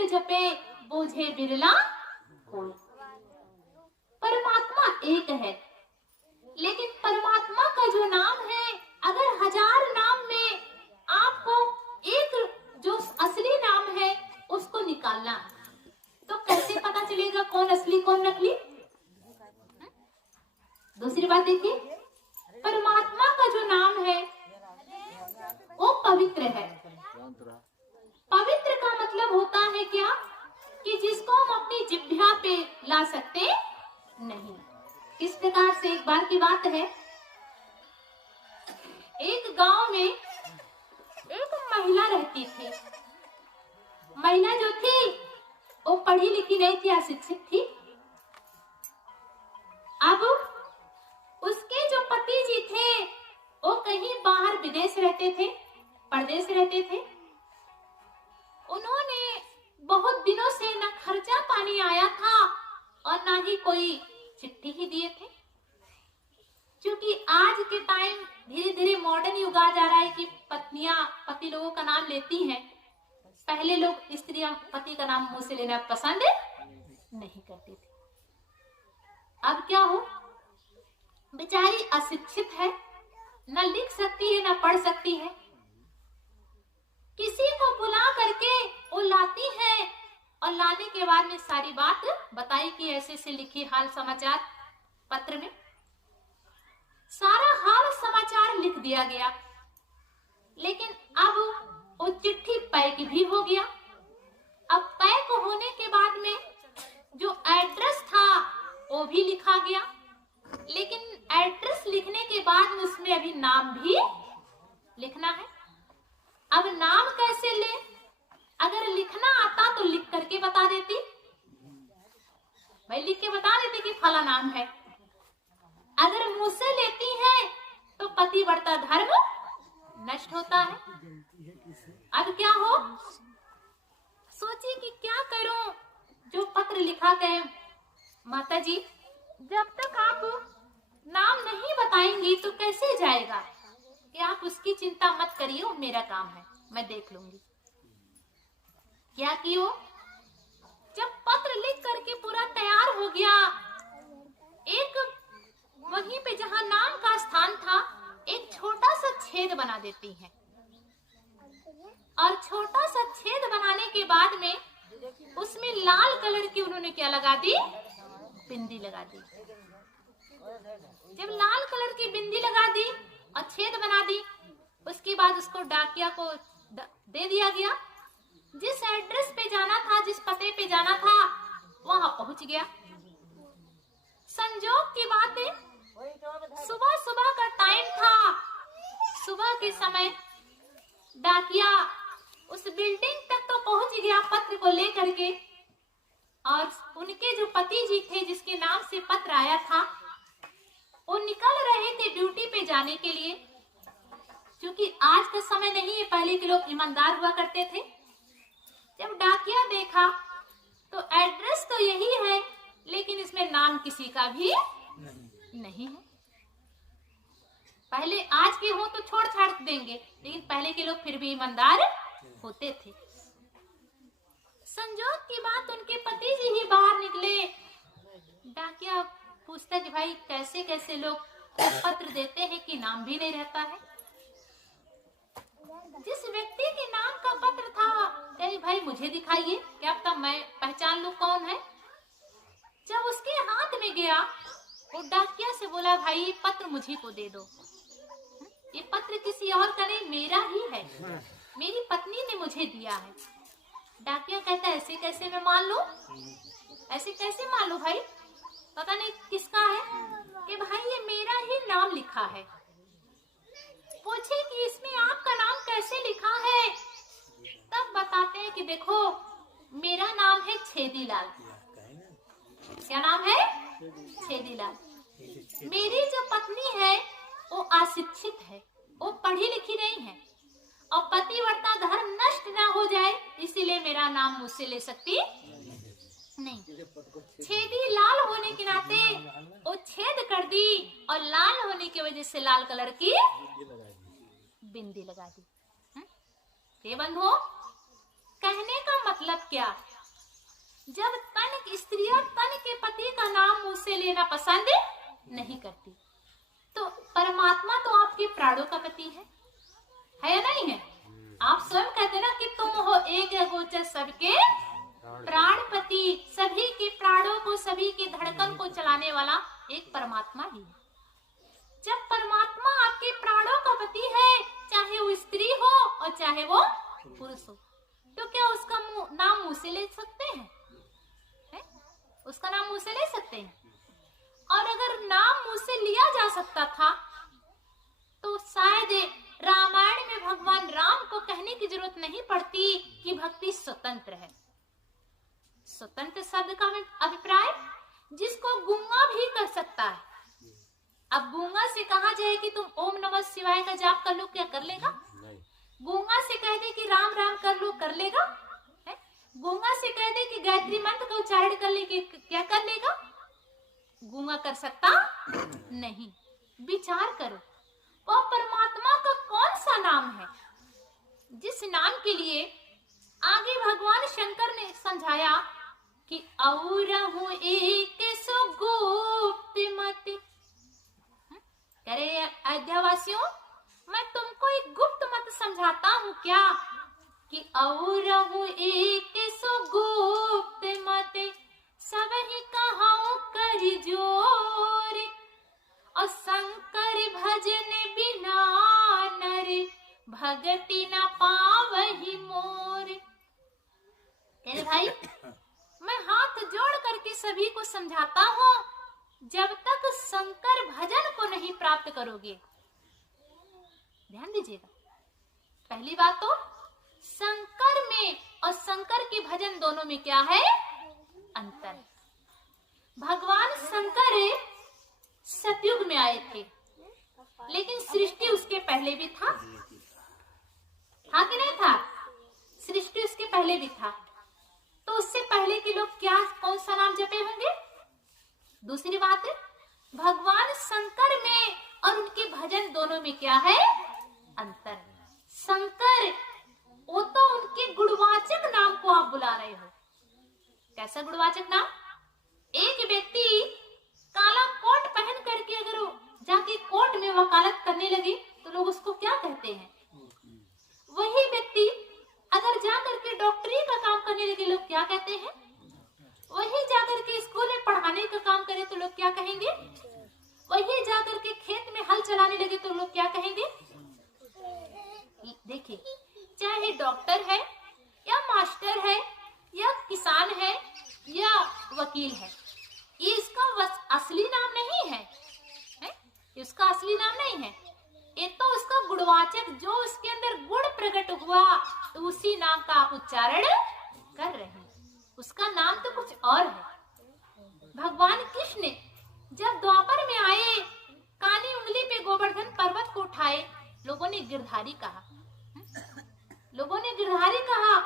कूट जपे बूझे बिरला कोई। परमात्मा एक है, लेकिन परमात्मा का जो नाम है, अगर 1000 नाम में आपको एक जो असली नाम है उसको निकालना है, तो कैसे पता चलेगा कौन असली कौन नकली? दूसरी बात देखिए, परमात्मा का जो नाम है वो पवित्र है। पवित्र का मतलब होता है क्या? कि जिसको हम अपनी जिह्वा पे ला सकते नहीं। इस प्रकार से एक बार की बात है, एक गांव में एक महिला रहती थी। महिला जो थी वो पढ़ी लिखी नहीं थी, अशिक्षित थी। अब उसके जो पति जी थे वो कहीं बाहर विदेश रहते थे, परदेश रहते थे। उन्होंने बहुत दिनों से न खर्चा पानी आया था और ना ही कोई चिट्ठी ही दिए थे। क्योंकि आज के टाइम धीरे धीरे मॉडर्न युग आ जा रहा है कि पत्नियां पति लोगों का नाम लेती हैं। पहले लोग स्त्रियां पति का नाम मुंह से लेना पसंद नहीं करती थी। अब क्या हो, बेचारी अशिक्षित है, न लिख सकती है न पढ़ सकती है। किसी को बुला करके वो लाती है और लाने के बाद में सारी बात बताई कि ऐसे से लिखी हाल समाचार पत्र में। सारा हाल समाचार लिख दिया गया, लेकिन अब वो चिट्ठी पैक भी हो गया। अब पैक होने के बाद में जो एड्रेस था वो भी लिखा गया, लेकिन एड्रेस लिखने के बाद में उसमें अभी नाम भी लिखना है। अब नाम कैसे ले? अगर लिखना आता तो लिख करके बता देती, भाई लिख के बता देती कि फला नाम है। अगर मुंह से लेती है तो पति बढ़ता धर्म नष्ट होता है। अब क्या हो, सोची कि क्या करूं। जो पत्र लिखा गए, माता जी जब तक आप नाम नहीं बताएंगी तो कैसे जाएगा, कि आप उसकी चिंता मत करिए, वो मेरा काम है, मैं देख लूंगी। क्या कियो, जब पत्र लिख करके पूरा तैयार हो गया, एक वहीं पे जहां नाम का स्थान था एक छोटा सा छेद बना देती हैं, और छोटा सा छेद बनाने के बाद में उसमें लाल कलर की उन्होंने क्या लगा दी, बिंदी लगा दी। जब लाल कलर की बिंदी लगा दी और छेद बना दी, उसके बाद उसको डाकिया को दे दिया गया। जिस एड्रेस पे जाना था, जिस पते पे जाना था, वहां पहुंच गया। संजोग की बात है, सुबह सुबह का टाइम था। सुबह के समय डाकिया उस बिल्डिंग तक तो पहुंच गया पत्र को लेकर के, और उनके जो पति जी थे जिसके नाम से पत्र आया था, वो निकल रहे थे ड्यूटी पे जाने के लिए। क्योंकि आज का समय नहीं है, पहले के लोग ईमानदार हुआ करते थे। जब डाकिया देखा तो एड्रेस तो यही है, लेकिन इसमें नाम किसी का भी नहीं है। पहले आज के हो तो छोड़ छाड़ देंगे, लेकिन पहले के लोग फिर भी ईमानदार होते थे। संजोग की बात, उनके पति जी ही बाहर निकले। डाकिया पूछता कि भाई कैसे कैसे लोग पत्र देते हैं कि नाम भी नहीं रहता है। जिस व्यक्ति के नाम का पत्र था, कहे भाई मुझे दिखाइए, क्या पता मैं पहचान लूं कौन है। जब उसके हाथ में गया, वो डाकिया से बोला भाई ये पत्र मुझे को दे दो। ये पत्र किसी और का नहीं, मेरा ही है, मेरी पत्नी ने मुझे दिया है। डाकिया कहता है ऐसे कैसे मैं मान लूं, ऐसे कैसे मान लूं भाई, पता नहीं किसका है। कि भाई ये मेरा ही नाम लिखा है। पूछे कि इसमें आपका नाम कैसे लिखा है, तब बताते हैं कि देखो मेरा नाम है छेदीलाल। क्या नाम है? छेदीलाल। मेरी जो पत्नी है वो अशिक्षित है, वो पढ़ी लिखी नहीं है, और पतिव्रता धर्म नष्ट ना हो जाए इसीलिए मेरा नाम मुझसे ले सकती नहीं। छेदी लाल होने के नाते वो छेद कर दी, और लाल होने की वजह से लाल कलर की बिंदी लगा दी। ये बंधुओं, कहने का मतलब मतलब क्या? जब तन की स्त्रियां तन के पति का नाम मुंह से लेना पसंद नहीं करती, तो परमात्मा तो आपके प्राणों का पति है या नहीं है? आप स्वयं कहते ना कि तुम हो एक गोचर सबके प्राणपति, सभी के प्राणों को, सभी की धड़कन को चलाने वाला एक परमात्मा ही है। जब परमात्मा आपके प्राणों का पति है, चाहे वो स्त्री हो और चाहे वो पुरुष हो, तो क्या उसका नाम मुंह से ले सकते हैं? उसका नाम मुंह से ले सकते हैं? और अगर नाम मुंह से लिया जा सकता था तो शायद रामायण में भगवान राम को कहने की जरूरत नहीं पड़ती कि भक्ति स्वतंत्र है। स्वतंत्र शब्द का अभिप्राय जिसको गूंगा भी कर सकता है। अब गूंगा से कहा जाए कि तुम ओम नमः शिवाय का जाप कर लो, क्या कर लेगा? गूंगा से कह दे कि राम राम कर लो, कर लेगा? गूंगा से कह दे कि गायत्री मंत्र का उच्चारण कर ले, क्या कर लेगा? गूंगा कर सकता नहीं। विचार करो, वो परमात्मा का कौन सा नाम है जिस नाम के लिए आगे भगवान शंकर ने समझाया कि औरहु एक सो गुप्त मति। अरे अयोध्यावासियों, मैं तुमको एक गुप्त मत समझाता हूँ क्या कि औरहु एक सो गुप्त मति, सब ही कहाऊ कर जोर, और शंकर भजन बिना नर भगति न पावहि मोर। अरे भाई, मैं हाथ जोड़ करके सभी को समझाता हूँ, जब तक शंकर भजन को नहीं प्राप्त करोगे। ध्यान दीजिएगा, पहली बात तो शंकर में और शंकर के भजन दोनों में क्या है? अंतर। भगवान शंकर सतयुग में आए थे, लेकिन सृष्टि उसके पहले भी था कि नहीं था? सृष्टि उसके पहले भी था, तो उससे पहले के लोग कौन सा नाम जपे होंगे? दूसरी बात है, भगवान शंकर में और उनके भजन दोनों में क्या है? अंतर। शंकर, वो तो उनके गुणवाचक नाम को आप बुला रहे हो। कैसा गुणवाचक नाम? एक व्यक्ति काला कोट पहन करके अगर वो जाके कोर्ट में वकालत करने लगे तो लोग उसको क्या कहते हैं? वही व्यक्ति अगर जाकर के डॉक्टरी का काम करने लगे, लोग क्या कहते हैं? वही जाकर के स्कूल में पढ़ाने का काम करे तो लोग क्या कहेंगे? वही जाकर के खेत में हल चलाने लगे तो लोग क्या कहेंगे? देखिए, चाहे डॉक्टर है या मास्टर है या किसान है या वकील है, ये इसका असली नाम नहीं है, इसका असली नाम नहीं है। ये तो उसका गुणवाचक, जो उसके अंदर गुण प्रकट हुआ तो उसी नाम का आप उच्चारण कर रहे हैं। उसका नाम तो कुछ और है। भगवान कृष्ण जब द्वापर में आए, काली उंगली पे गोवर्धन पर्वत को उठाए, लोगों ने गिरधारी कहा, लोगों ने गिरधारी कहा।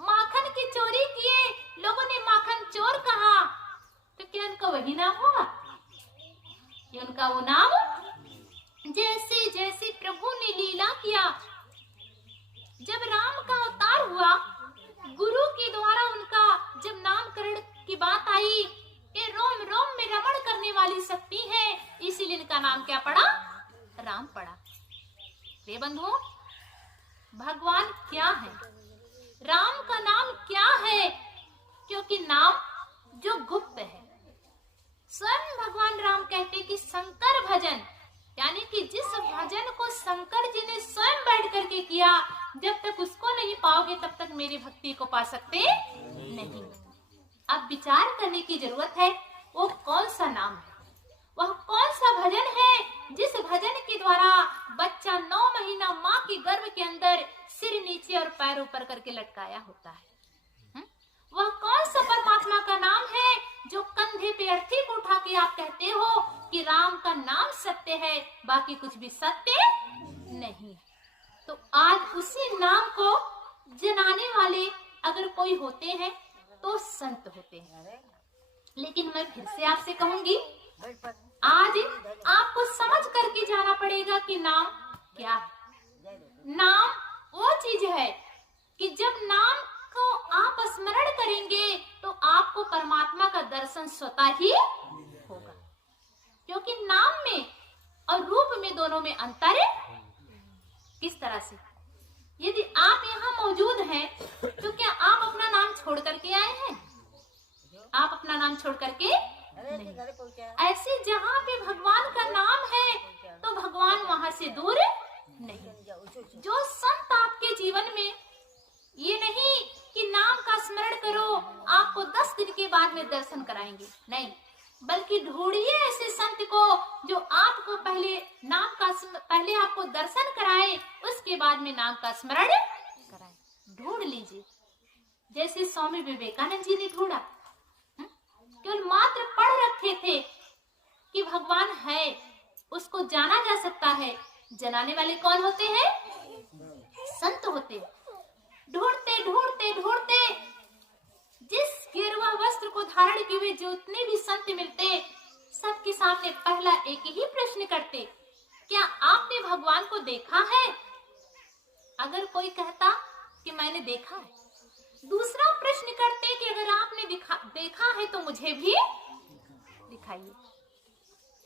माखन की चोरी किए, लोगों ने माखन चोर कहा। तो क्या उनका वही नाम हुआ? ये उनका वो नाम? जैसे जैसे प्रभु ने लीला किया, जब राम का अवतार हुआ, गुरु के द्वारा उनका जब नामकरण की बात आई, ये रोम रोम में रमण करने वाली शक्ति है, इसीलिए इनका नाम क्या पड़ा? राम पड़ा। वे बंधुओं, भगवान क्या है? राम का नाम क्या है? क्योंकि नाम जो गुप्त है। स्वयं भगवान राम कहते कि शंकर भजन, यानी कि जिस भजन को शंकर जी ने स्वयं बैठ करके किया, जब तक उसको नहीं पाओगे तब तक मेरी भक्ति को पा सकते नहीं। अब विचार करने की जरूरत है, वो कौन सा नाम है, वह कौन सा भजन है जिस भजन के द्वारा बच्चा 9 महीना माँ के गर्भ के अंदर सिर नीचे और पैर ऊपर करके लटकाया होता है। वह कौन सा परमात्मा का नाम है जो कंधे पे अर्थी को उठा के आप कहते हो कि राम का नाम सत्य है, बाकी कुछ भी सत्य नहीं। तो आज उसी नाम को जनाने वाले अगर कोई होते हैं तो संत होते हैं। लेकिन मैं फिर से आपसे कहूंगी, आज आपको समझ करके जाना पड़ेगा कि नाम क्या है। नाम वो चीज है कि जब नाम को आप स्मरण करेंगे तो आपको परमात्मा का दर्शन स्वतः ही होगा, क्योंकि नाम में और रूप में दोनों में अंतर है। किस तरह से? यदि आप यहाँ मौजूद हैं तो क्या आप अपना नाम छोड़ करके आए हैं? आप अपना नाम छोड़ करके नहीं। ऐसे जहाँ पे भगवान का नाम है तो भगवान वहां से दूर नहीं। जो संत आपके जीवन में ये नहीं कि नाम का स्मरण करो आपको 10 दिन के बाद में दर्शन कराएंगे, नहीं, बल्कि ढूंढिए ऐसे संत को जो आपको पहले आपको दर्शन कराए, उसके बाद में नाम का स्मरण कराए। ढूंढ लीजिए, जैसे स्वामी विवेकानंद जी ने ढूंढा। केवल मात्र पढ़ रखे थे कि भगवान है, उसको जाना जा सकता है। जनाने वाले कौन होते हैं? संत होते हैं। ढूंढते ढूंढते ढूंढते जिस गेरुआ वस्त्र को धारण किए हुए जितने भी संत मिलते, सबके सामने पहला एक ही प्रश्न करते, क्या आपने भगवान को देखा है? अगर कोई कहता कि मैंने देखा है, दूसरा प्रश्न करते कि अगर आपने देखा है तो मुझे भी दिखाइए।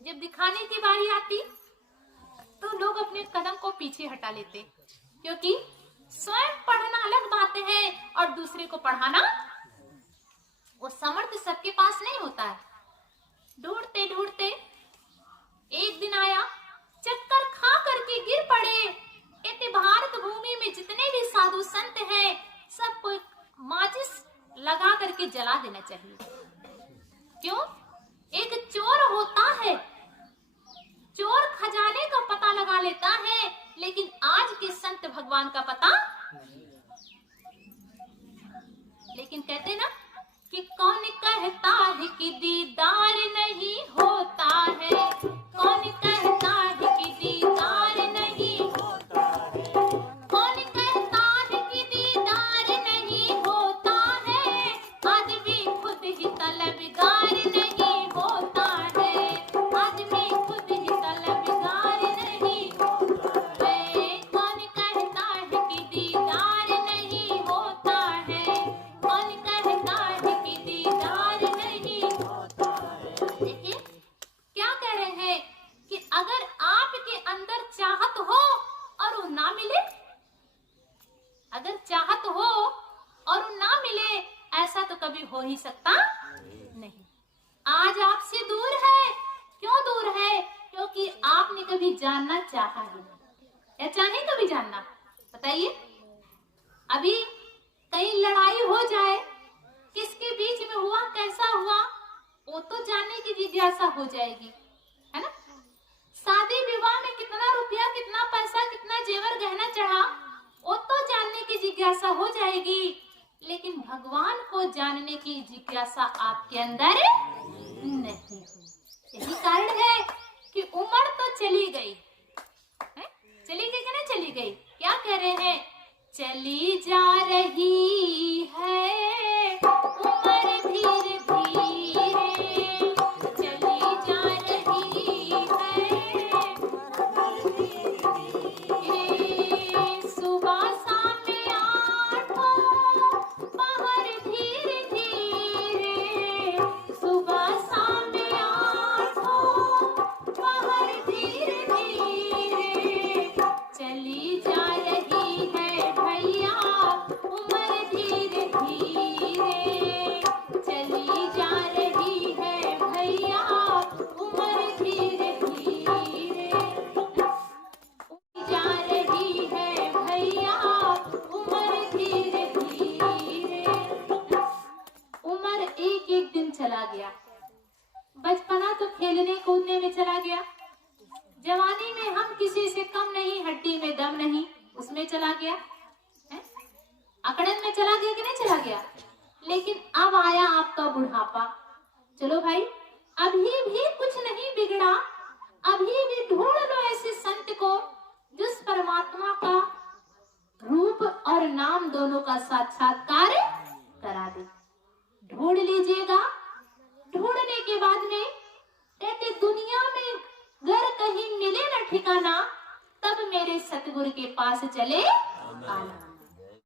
जब दिखाने की बारी आती तो लोग अपने कदम को पीछे हटा लेते, क्योंकि स्वयं पढ़ना अलग बात है और दूसरे को पढ़ाना वो सामर्थ्य सबके पास नहीं होता है। ढूंढते ढूंढते एक दिन आया, चक्कर खा करके गिर पड़े। कहते भारत भूमि में जितने भी साधु संत हैं सबको माचिस लगा करके जला देना चाहिए। क्यों? एक चोर होता है, चोर खजाने का पता लगा लेता है, लेकिन आज के संत भगवान का पता। लेकिन कहते ना कि कौन कहता है कि दीदार नहीं होता है, कौन कहता है कि दीदार नहीं होता है, कौन कहता है कि दीदार नहीं होता है, आदमी खुद ही तलबगार नहीं होता है, आदमी खुद ही तलबगार नहीं होता है। कौन कहता है कि दीदार नहीं होता है, कौन कहता है कि दीदार नहीं होता है। देखिए क्या कह रहे हैं कि अगर आपके अंदर चाहत हो और वो ना मिले, अगर चाहत हो और वो ना मिले, ऐसा तो कभी हो ही सकता नहीं। आज आपसे दूर है। क्यों दूर है? क्योंकि आपने कभी जानना चाहा ही नहीं, या चाहे कभी जानना? बताइए, अभी कहीं लड़ाई हो जाए, किसके बीच में हुआ, कैसा हुआ, वो तो जानने की जिज्ञासा हो जाएगी, है ना? शादी विवाह में कितना रुपया, कितना पैसा, कितना जेवर गहना चढ़ा, वो तो जानने की जिज्ञासा हो जाएगी, लेकिन भगवान को जानने की जिज्ञासा आपके अंदर नहीं हुई। यही कारण है कि उम्र तो चली गई है? चली गई कि नहीं चली गई? क्या कह रहे हैं? चली जा रही है उम्र धीरे धीरे, चली जा रही है, सुबह शाम आठों पहर धीरे धीरे, सुबह शाम आठों पहर धीरे धीरे, चली जा रही है भैया उम्र धीरे धीरे, चली जा रही है भैया उम्र धीरे धीरे, जा रही है भैया उम्र धीरे धीरे। उम्र एक एक दिन चला गया, बचपना तो खेलने कूदने में चला गया, जवानी में हम किसी से कम नहीं, हड्डी में दम नहीं, उसमें चला गया, अकड़न में चला गया कि नहीं चला गया। लेकिन अब आया आपका बुढ़ापा। चलो भाई, अभी भी कुछ नहीं बिगड़ा, अभी भी ढूंढ लो ऐसे संत को जिस परमात्मा का रूप और नाम दोनों का साक्षात्कार करा दे। ढूंढ लीजिएगा। ढूंढने के बाद में कहते दुनिया में घर कहीं मिले न ठिकाना, तब मेरे सतगुरु के पास चले आना।